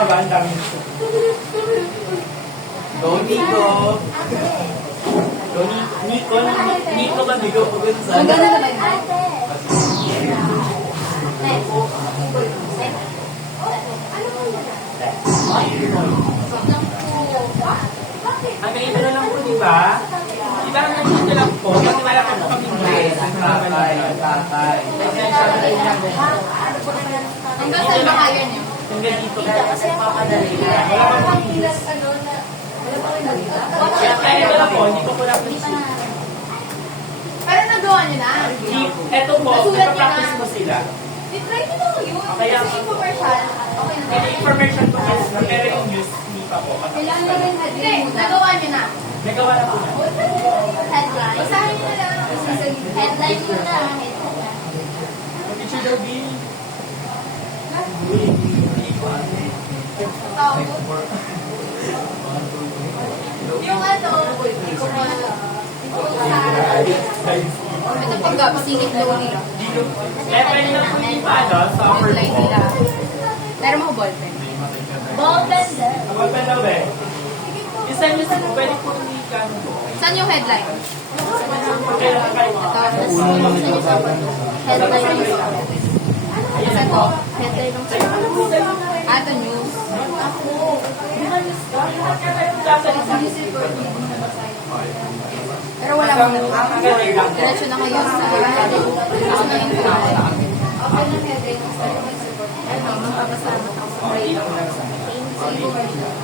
kinakabahan kami. Go, Nico! Go, Nico! Nico ba? Nico po ba sa... Maganda na ba yun? Ang ganito na lang po, di ba? Di ba ang ganito lang po? Kasi wala po kami bread. Tatay. Hanggang saan ba kaya niyo? Hanggang dito. Kasi papadali na. Wala pa po. Kaya wala po, hindi po po lang po. Pero nagawa niyo na. Ito po, nagpa-practice mo sila. Try niyo lang yun. Kaya, Kasi infomercial. Okay na. may information po yes, pero yung news, hindi pa po. Kailangan na rin headline muna. Nagawa niyo na. Nagawa na po na. Headline. Basahin niyo na lang. Headline muna. Picture daw, B. Yung ano, ito pagkapasingit daw nila. Eh, pwede na po yung ano, summer Headline po. nila. Meron mo ballpen? Ballpen din. Ang open daw eh. Isa nyo sa pwede po yung ikano po. Saan yung headline? Kailangan kayo mga. Headline. Saan po? Headline ng Ato news. Pero wala mo. Diretso na kayo sa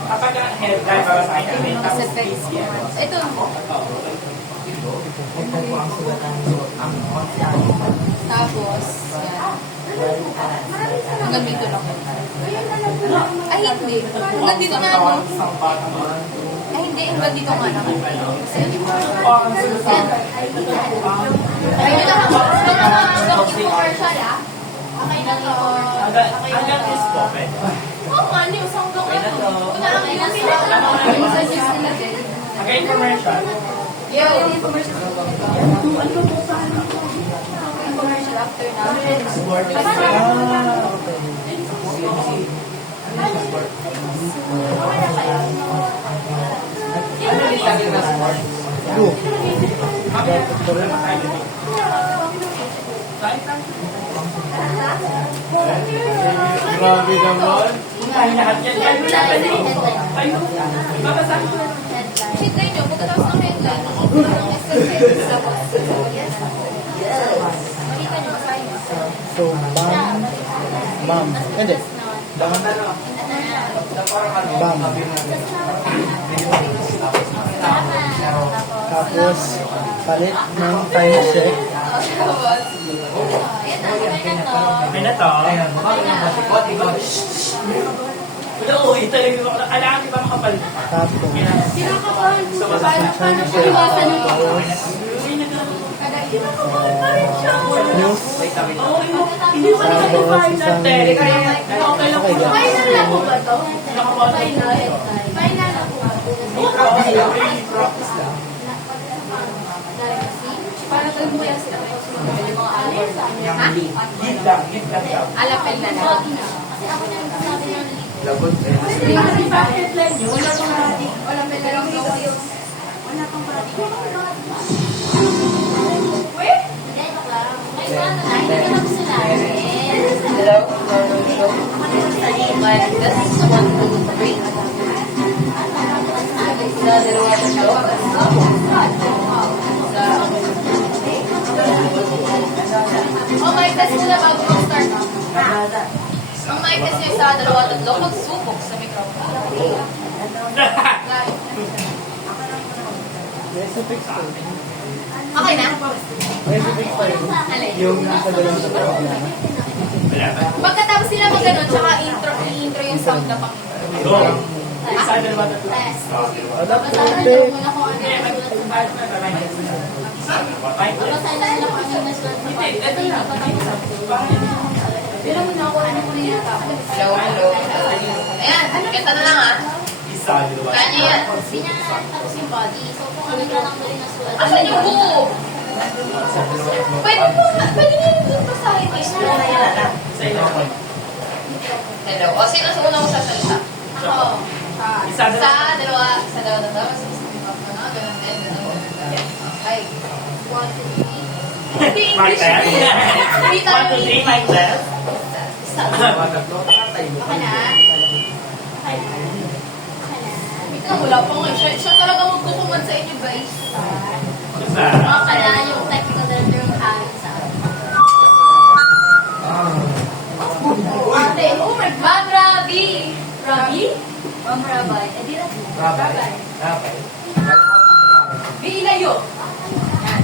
Kapag ang headline para sa akin, may tapos space yan. Ito. Tapos, yan. Hanggang dito lang. Ay, hindi. Hanggang dito na ako. Ay, hindi. Hanggang dito nga lang. Kasi, ay, yun lang ako. Hanggang commercial, ah. Okay na to. Hanggang is po, pwede. Oo nga, news. Hanggang ano. Una ang ilang Hanggang commercial. yung commercial. Commercial after na. Grabe naman. Ay, lahat yan. Ayun. Babasahin ko. Headline nyo, pagkatapos ng headline, makita nyo, basahin nyo. So, ma'am. Hindi. Bam. Tapos, palit ng time check. Okay na to. Wala, uwi talaga ako. Kailangan di ba makapalit? Tapos, So, basahin. news. Hindi ko na Tapos, isang... okay lang po. Final na po ba to? Final. Final na po ba? Practice lang. Para pag mo yan sila, yung mga alin. Ha? Give lang daw. Alapel na lang. Kasi ako na yung sabi ng Di ba headline nyo? Wala pang natin. Alapel na lang. wala pang parating. Wait! Hindi, joke lang. May mga na, hindi ka lang sila. Hello, show. But this is 1, 2, 3. Sa dalawa sa show. Ang mic test nila bago mag-start. Ang mic test nyo sa dalawa tatlo, magsubok sa microphone. Recipes ko. Okay na? Recipes pa yun. Yung nasa dalawang sa tawa na. Wala ba? Pagkatapos nila mag ganun, tsaka i-intro yung sound na pang intro. Go. Isa, dalawa, tatlo. Wala, Basahin perfect. lang muna kung ano Okay, yung Babasahin lang nila kung ano yung nasulat sa Hindi, ito lang. Pero muna ako, ano muna yung tapos. Hello, hello. Ayan, kenta na lang ah. Isa, dalawa. Kanya yan. Hindi niya tapos yung body. So, kung ano na lang daw yung nasulat. Asan yung buo? Pwede po, pwede nyo yung basahin. Explain na yan, anak. Isa, ilaw. Hello. O, sino sa unang sasalita? Ako. Isa, dalawa. Dalawa. Isa, dalawa, dalawa. Isa, dalawa. Ganun din. Ganun. Okay. 1, 2, 3. Mic test. 1, 2, 3, mic test. Isa. Okay na? Wait lang, wala pa nga. Siya talaga magkukuman sa inyo, guys. Isa. Baka na yung technical director ng amin sa Ate, oh my God, Rabi! Rabi? Ma'am Rabay. Eh, di na. Rabay. Bi, ilayo. Yan.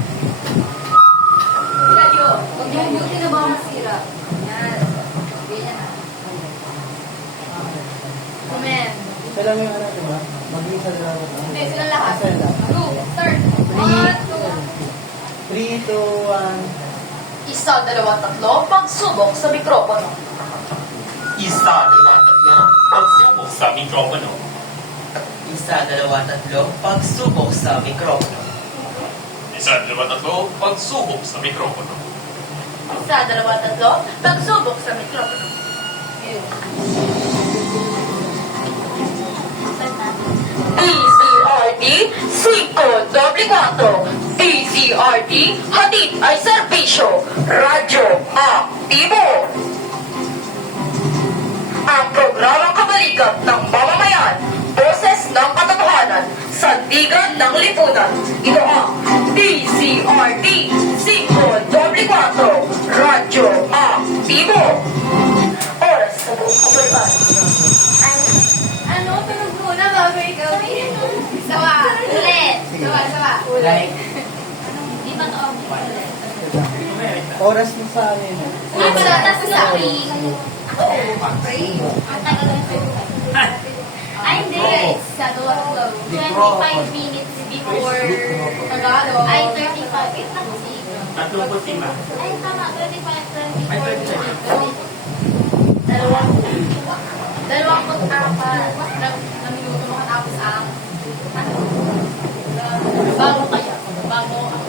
Ilayo. Huwag yung beauty na baka masira. Yan. Bi na. Comment. Sila mo yung ano, diba? Mag-isa na lang ako. Hindi, sila lahat. Sila. Go, start. 1, 2. 3, 2, 1. Isa, dalawa, tatlo, pagsubok sa mikropono. Isa, dalawa, tatlo. Pagsubok sa mikropono. Isa, dalawa, tatlo, pagsubok sa mikropono. Isa, dalawa, tatlo. Pagsubok sa mikropono. Isa, dalawa, tatlo, pagsubok sa mikropono. DCRT, 5-4. DCRT, hatid ay serbisyo. Radyo aktibo. Ang programang kabalikat ng mamamayan, boses ng katotohanan, sandigan ng lipunan. Ito ang DCRT, 5-4. Radyo aktibo. Oras sa buong kabalban. Ano? Tunog muna bago ikaw. Sawa. Ulit. Sawa. Like, Di ba to? oras mo sa ano yun. Ay, wala na sa Sorry. Ang tagal ng Ay, hindi. Sa duwa 25 minutes before. Tagalog. Ay, 35. Wait lang kasi. 35. Ay, tama. 35 Ay, before. 35. Dalawang pag-apat na minuto makatapos ang bago kaya. Bago ang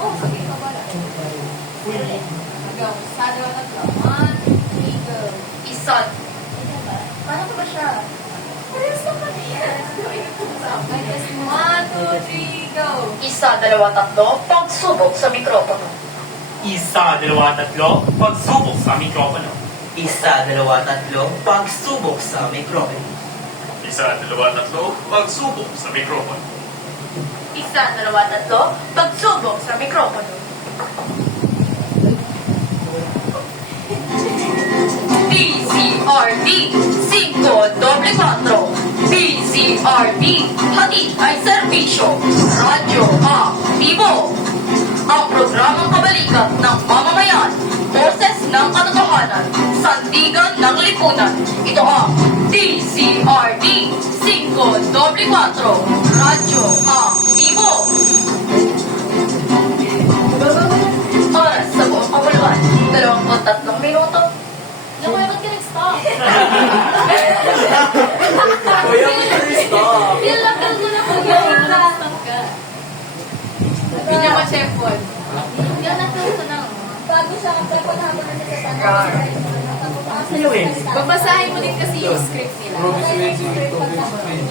oh, sige. Go. Sa dalawa tatlo. 1, 2, 3, go. Isa, Paano ko ba siya? Parehas na kami yan. 1, 2, 3, go. isa, dalawa, tatlo, pagsubok sa mikropono. Isa, dalawa, tatlo. Pagsubok sa mikropono. Isa, dalawa, tatlo, pagsubok sa mikropono. Isa, dalawa, tatlo. Pagsubok sa mikropono. Isa, dalawa, tatlo, pagsubok sa mikropono. DCRD, 5-4. DCRD, hatid ay serbisyo. Radyo aktibo. Ang programang kabalikat ng mamamayan, boses ng katotohanan, sandigan ng lipunan. Ito ang DCRD, 5-4. Radyo aktibo. Oras sa buong kabalban, 23 minuto. Yung kaya ba't ka nag-stop? Kuya, stop! Feel lang ko na pag yung nag-stop ka. Hindi niya ma-chefon. Yung nag-stop ka na. Bago siya, dapat habang nasa babasahin mo din kasi yung script nila.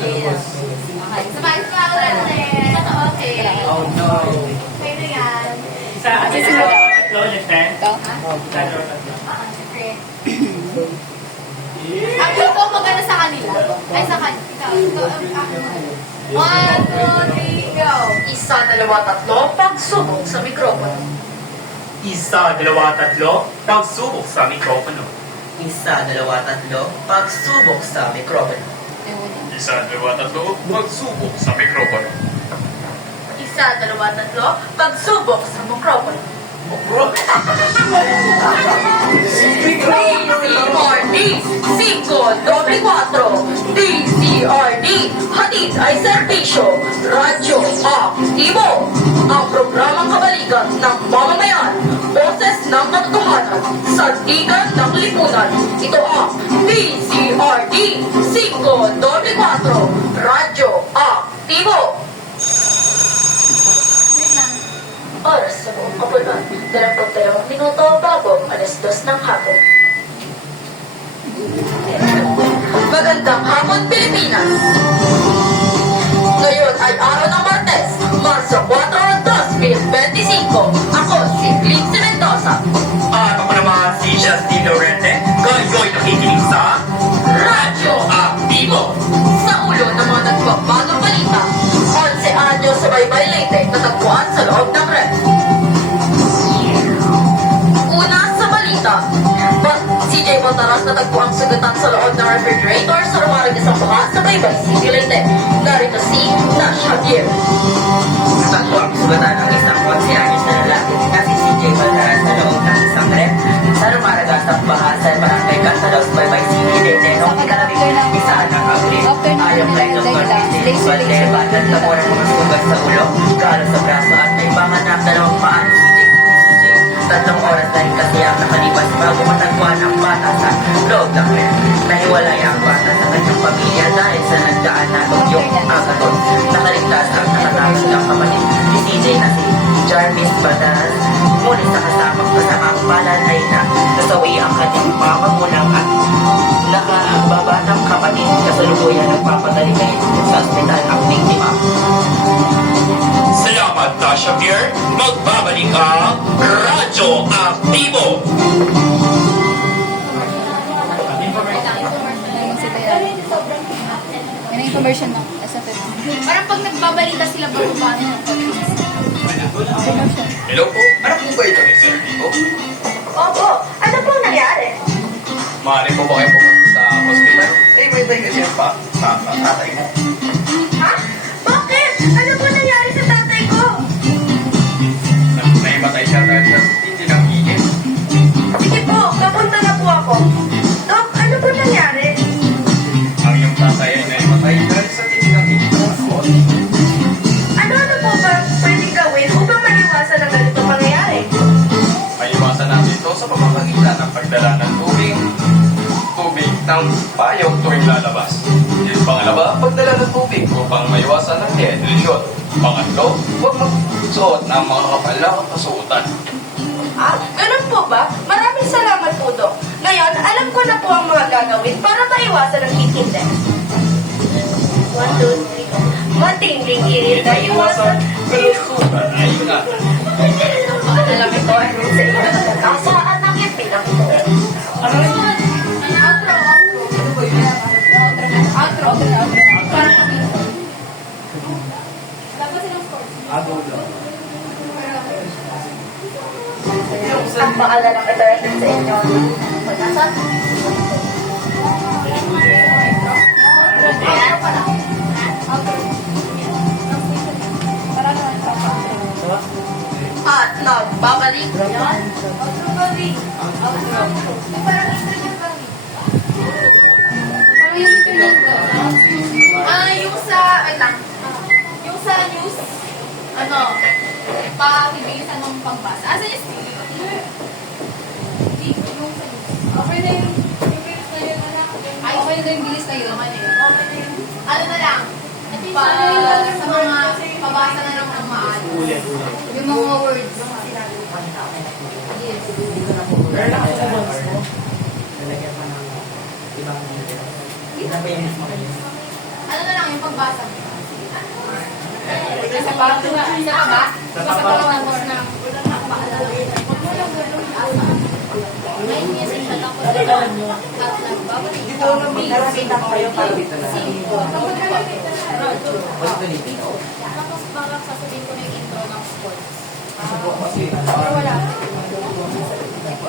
Yes. Okay. Sabay sa ulit. Ito to, okay. Oh no! Okay na yan. Isa, dalawa, tatlo. Understand? Isa, dalawa, tatlo. Ang ito magana sa kanila. Ay, sa kanila. Ikaw. 1, 2, 3, go. Isa, dalawa, tatlo, pagsubok sa mikropono. Isa, dalawa, tatlo. Pagsubok sa mikropono. Isa, dalawa, tatlo, pagsubok sa mikropono. Isa, dalawa, tatlo. Pagsubok sa mikropono. Isa, dalawa, tatlo, pagsubok sa mikropono. DCRD, 5-4. DCRD, hatid ay serbisyo. Radyo aktibo. Ang programang kabalikat ng mamamayan, boses ng katotohanan, sandigan ng lipunan. Ito ang DCRD, 5-4. Radyo aktibo. Oras sa buong kabalban, 22 minuto bago alas 2 ng hapon. Magandang hapon, Pilipinas! Ngayon ay araw ng Martes, Marso 4, 2025. Ako si Lindsay Mendoza. At ako naman si Justin Lorente. Kayo'y nakikinig sa Radyo Aktibo. Sa ulo ng mga nagbabagang balita, 11 anyo sa Baybay Leyte natagpuan sa loob ng ref. Una sa balita, CJ Baltaras natagpuang sugatan sa loob ng refrigerator sa lumarag isang baha sa Baybay City, Leyte. Narito si Nash Javier. Natagpuang sugatan ng isang 11 anyos na lalaki na si CJ Baltaras sa loob ng isang ref sa lumaragas ng baha sa barangay Cantalos, Baybay City, Leyte noong ikalabing isa ng Abril. Ayon kay Dr. Christine Valde, batang tamo ng mga sugat sa ulo, kalo sa braso at may bangan ng dalawang paan ni CJ. 3 oras na rin kasi ang nakalipas bago matagpuan ang bata sa loob ng ref. Nahiwalay ang bata sa kanyang pamilya dahil sa nagdaan na yung agaton. Nakaligtas ang nakatakas ng kapatid ni CJ na si Jarvis Baltaras. Ngunit sa kasamang palad ay nasawi ang kanyang mamamulang at nakababatang kapatid kasalukuyan nagpapadali ngayon sa ospital ang biktima. Salamat, Tasha Pierre. Magbabalik ang Radyo Aktibo. Yan ang information ng SFF. Parang pag nagbabalita sila bababa na ng Hello po. Ano po ba ito, Mr. Rico? Opo, ano pong nangyari? Maaari po ba kayo pumunta sa hospital? May tayo kasi yung tatay mo. Ha? Bakit? Ano po nangyari sa tatay ko? Naimatay siya dahil sa hindi ng higit. Sige po, papunta na po ako. Dok, ano po nangyari? Ang iyong tatay ay naimatay dahil sa hindi ng higit. Ano po ba pwedeng gawin upang maiwasan ang ganito pangyayari? Maiwasan natin ito sa pamamagitan ng pagdala ng tubig ng payong tuwing lalabas. Yung pangalawa, pagdala ng tubig upang maiwasan ng dehydration. Pangatlo, huwag magsuot ng mga kapal na kasuotan. Ah, ganun po ba? Maraming salamat po, Dok. Ngayon, alam ko na po ang mga gagawin para maiwasan ang heat index. 1, 2, 3. Matinding init na iwasan. Kalusugan ay ingatan. Alam ito ay sa inyo. Kasaan ng ngipin ang ito. Ang paalala ng ito sa inyo. Pag-asa? At nagbabalik. Yung sa, wait lang. Yung sa news, pakibilisan ng pagbasa. Asan yung yung sa news. Okay na yung bilis na yun, anak. Ay, okay na yung bilis na yun. Ano na lang? Sa mga pabasa na lang ng maano. Yung mga words. Yes. Pero nakasabons mo. Nalagyan pa ng ibang inabayas mo kayo. Ano na lang yung pagbasa mo? Sa pa? Sa pa ba? Sa pa lang ng na may message siya tapos at nagbabalik. Dito naman nakakita ko kayo para dito na. Tapos baka sasabihin ko na yung intro ng sports. Kasi, Or wala.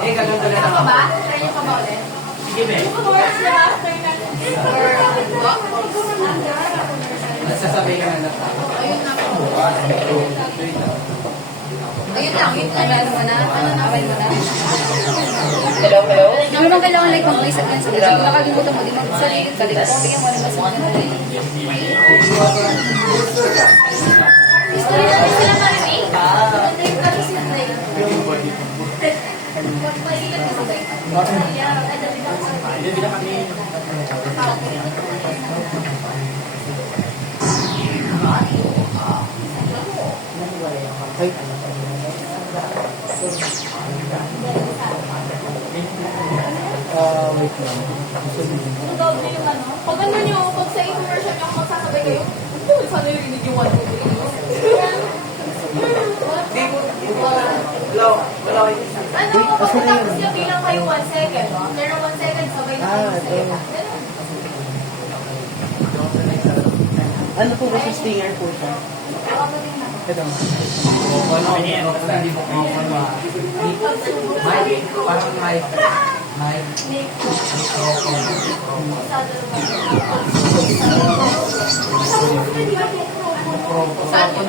gaganda na Ano ka ba? Try nyo ka ba ulit? Sige, be. Sports na after na. Or what? Nagsasabay ka na lang. Ayun na po. Ayun lang, yun lang. Ano mo na? Ano na? Okay mo na? Hello, hello? Hindi mo naman kailangan like mag-voice at yan. Sabi ko, nakalimutan mo, di mag-sarili ka. Like, kung bigyan mo ng mas maganda. History namin sila marinig. Hindi kasi sila Hindi na kami. wait lang. Ang doble yung ano. Pag ano nyo, pag sa inversion yung magsasabay kayo, hindi sana yung rinig yung 1, 2, 3. Ano, pagkatapos niya bilang kayo 1 second, after ng 1 second, sabay na kayo 1 second. Ganun. Ano po ba sa stinger po siya? Ito. Basta hindi mo mic, parang mic. Saan yun?